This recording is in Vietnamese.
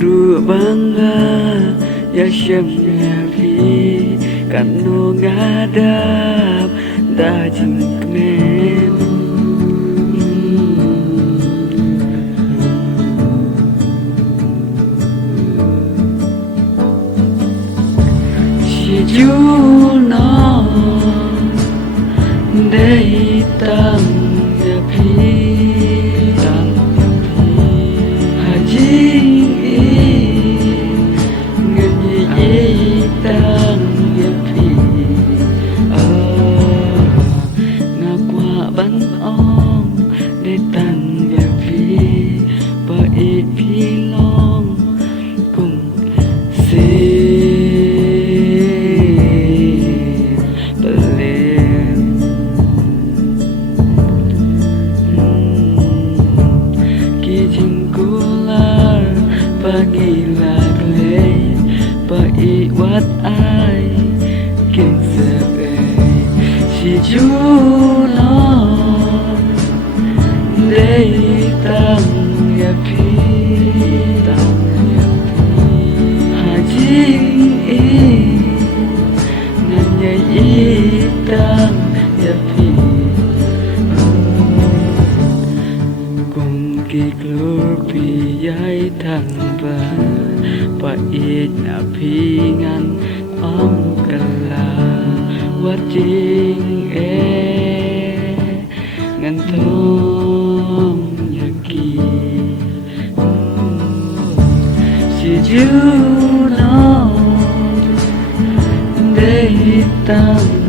Dua bangga ya syamnya fi kanu ngadap dajing kemen si juno dei tam ya fi bắn ong để tặng về phía bởi phía long cùng xì belen kijing kular pagi lagle bởi wat ai kinh sebe si juno để tăng ya phi hà jing nan ya tăng ya phi cùng kỳ klur pi yai thang ba pa it na phi ngan om kala wat jing ngan thong si juno để tăng